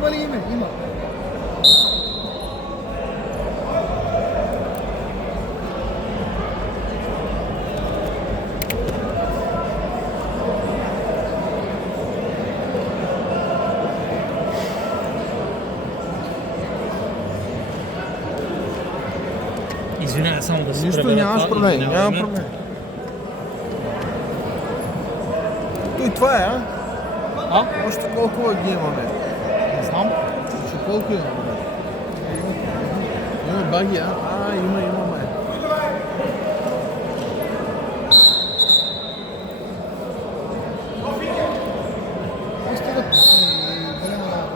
Има ли име? Има. Извинявай, само да се Нищо, пребера нямаш това. проблем, Извинявай няма ме. проблем. Той това е, а? А? Още колко ги имаме? Не знам. Още колко имаме? Има баги, а? А, имаме. Стигат голяма.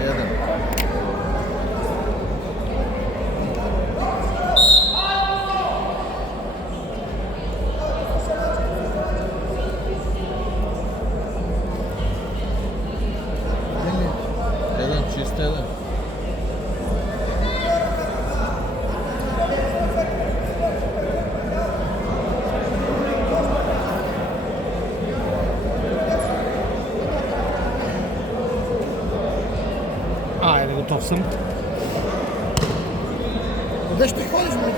Jedan. Jedan, čist jedan. Айде, готов съм. Къде ще ходиш, бе?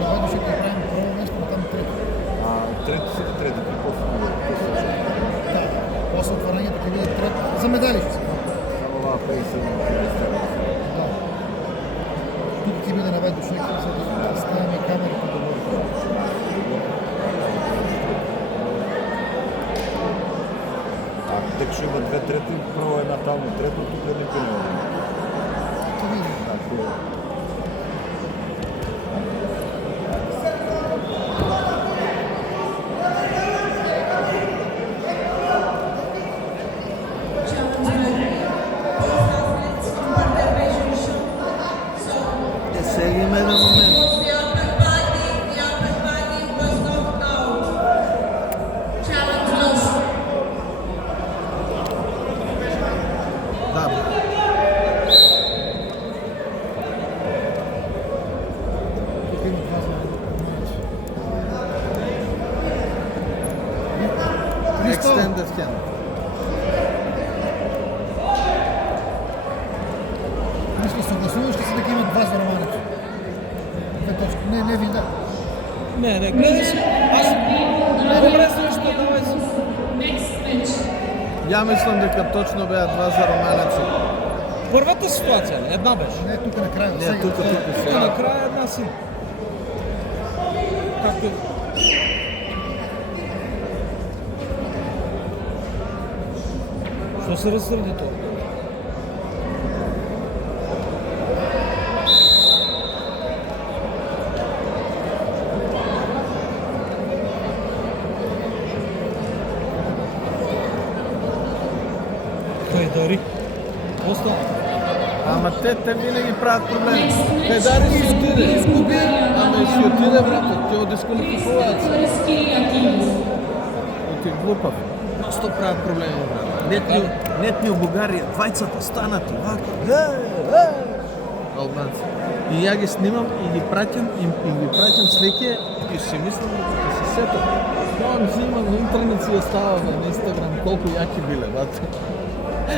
Давай дошли да правим първо место, а там трето. Трети, какво са? Да, после отварянето ще види трето. За медали ще се прави. Само ова 57. Да. Тук ти биде навай дошли, за да ставаме камерите да бъдат. Так ще има две трети, първо една там и трето, тук е никой не има. Ще видим. Сега има един момент. Да, Тук има два за extended hand. Мисля, съгласуваш ли се дека има два за романето? Две точки. Не, вида. Не, гледай си. Аз добре защо, давай си. Я мислам дека точно беа два за романеци. Първата ситуация, ли? Една беше. Не, тук накрая. Не, сега. тук И сега. накрая една си. Както... Що се разсърди това? Той дари. Какво стана? Ама те винаги правят проблеми. Педари си отиде, изгуби, ама и си отиде, брато, те дисквалификуват. Ти глупав. Просто правят проблеми, брат. Нет ни в България, двайцата станат и вака. Албанци. И я ги снимам и ги пратям, слики и ще мислям да се сета. Спомням си, има на интернет си остава на Инстаграм колко яки биле, брат.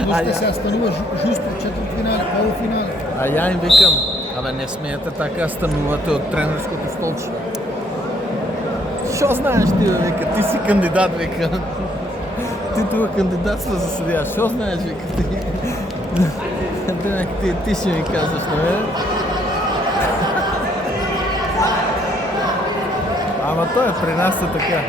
Вижте сега станува жустро, четвъртфинали, полуфинали. А я им викам, абе не смеете така, станувате от тренерското столче. Що знаеш ти, бе, вика, ти си кандидат, вика. Ти тук кандидатства за съдия, що знаеш, вика ти? Демек, ти ще ми казваш, не? Ама той при нас е така.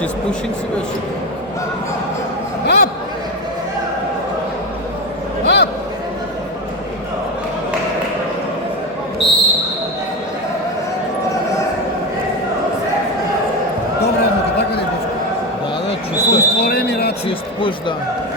She's pushing си беше. Ап! Ап! Добре, но така ли беше? Да, чисто. Изтворени раци. Чист пуш, да.